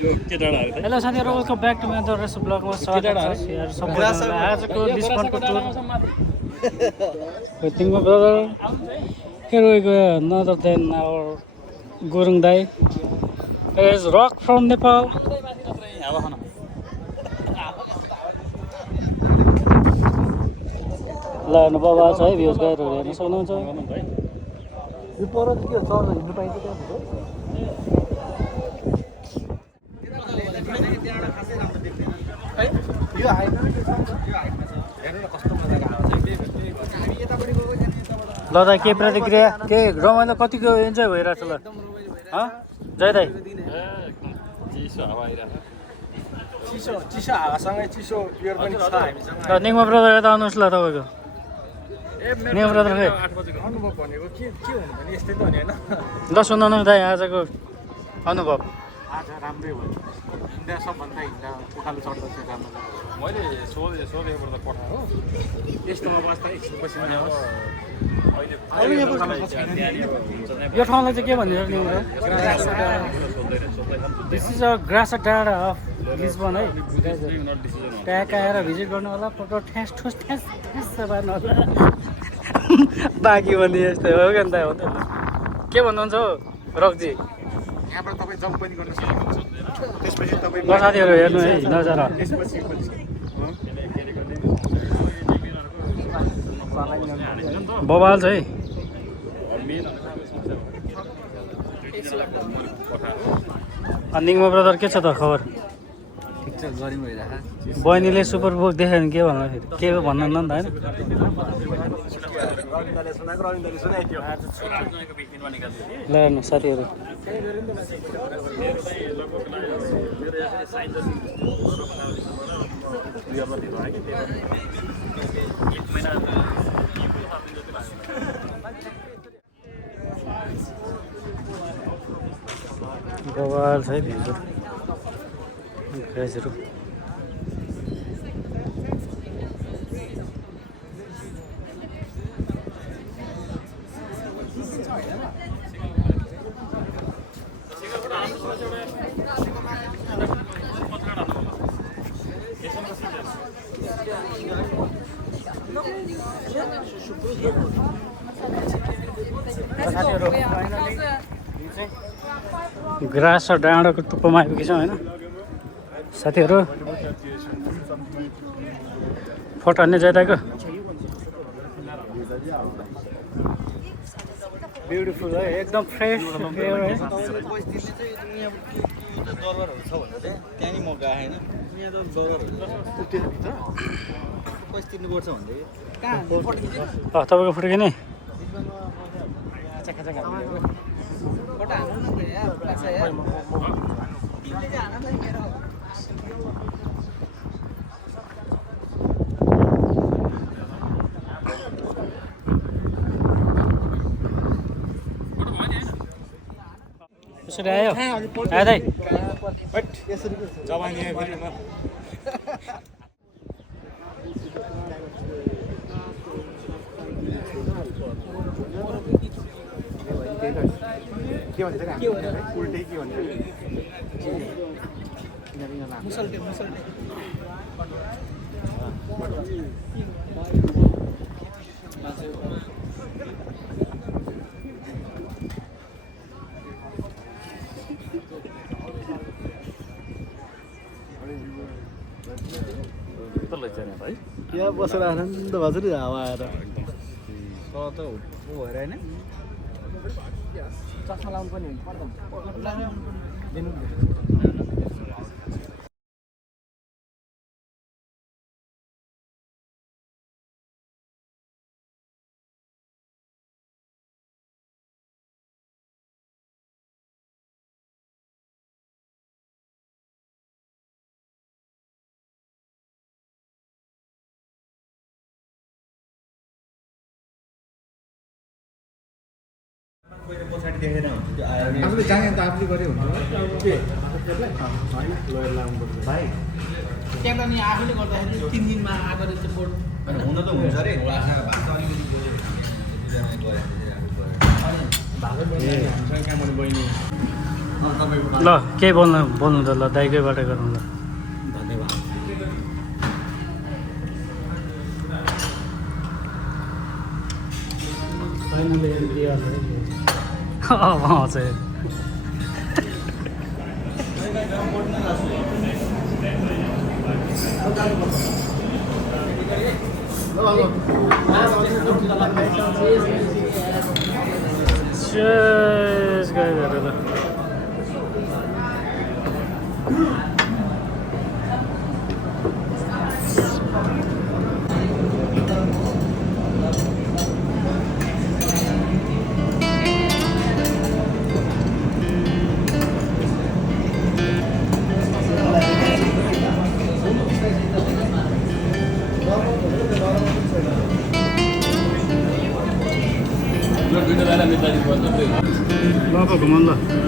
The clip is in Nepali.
हेलो साथीहरु वेलकम ब्याक टु मेरो रेस ब्लगमा स्वागत छ यार सबैजनालाई आजको डिस्काउन्टको tour Waiting my brother. Here we go, another than our Gurung Dai. There is rock from Nepal. La no baba छ है भ्यूज गाइडहरु हेर्न सक्नुहुन्छ यो पर के हो चढ्न हिँड्नु पाइन्छ त्यहाँ यो हाइटमा हेर्नु न कस्तो मजाको आवाज हामी यतापटि गएको ल दाइ के प्रतिक्रिया के रमाइलो कतिको इन्जोय भइरहेछ ल जय दाइ चिसो हावा आइरहेछ चिसो हावासँगै चिसो बियर पनि छ हामीसँग निगमा ब्रदर यता आउनुहोस् ल तपाईँको निगमा ब्रदर खै 8 बजेको अनुभव भनेको के हुनु भने यस्तै त हो नि हैन ल सुन्नुहोस् दाइ आजको अनुभव आज राम्रै भयो हिँड्दा सबभन्दा हिँड्दा उकालो चढ्दा चाहिँ राम्रो मैले सोधेबाट त पठा हो यस्तो अवस्था एकछिनपछि यो ठाउँलाई चाहिँ के भनिन्छ Nigma this is a grass डाँडा अफ लिस्बन है त्यहाँ आएर भिजिट गर्नु होला फोटो ठ्यास ठुस ठ्यास ठ्यास पार्नु होला बाँकी भन्ने यस्तै हो क्या नि त हो त के भन्नुहुन्छ हौ रकजी यहाँबाट तपाईँ जम्प पनि गर्न सक्नुहुन्छ त्यसपछि तपाईँ साथीहरू हेर्नु है नजारा त्यसपछि बबाल छ है निगमा ब्रदर के छ त खबर ठिक छ गरी भइरहेको बहिनीले सुपर बुक देखायो भने के भन्नु के भन्नु न त होइन ल हेर्नु साथीहरू बवाल छ है भिजहरू गाइजहरू ग्रास र डाँडाको टुप्पोमा आइपुगेछौँ होइन साथीहरू फोटो हान्ने जाँदाको ब्युटिफुल है एकदम फ्रेस है तपाईँको फोटो किने कसरी आयो आयो दाइ जवानी फेरि म के भन्छ उल्टै के भन्छ मुसल्टे भाइ यहाँ बसेर आनन्द भएको छ नि हावा आएर त ऊ भएर होइन चस्मा लाउनु पनि आफूले जाने त आफूले गरे हुन्छ भाइ त्यहाँ त नि आफूले गर्दाखेरि 3 दिनमा आएको रहेछ बोर्ड हुन त हुन्छ अरे भाषाको भाषा अलिकति ल केही बोल्नु त ल दाइकैबाट गरौँ ल धन्यवाद आउँछ ल ल घुमाउनु ल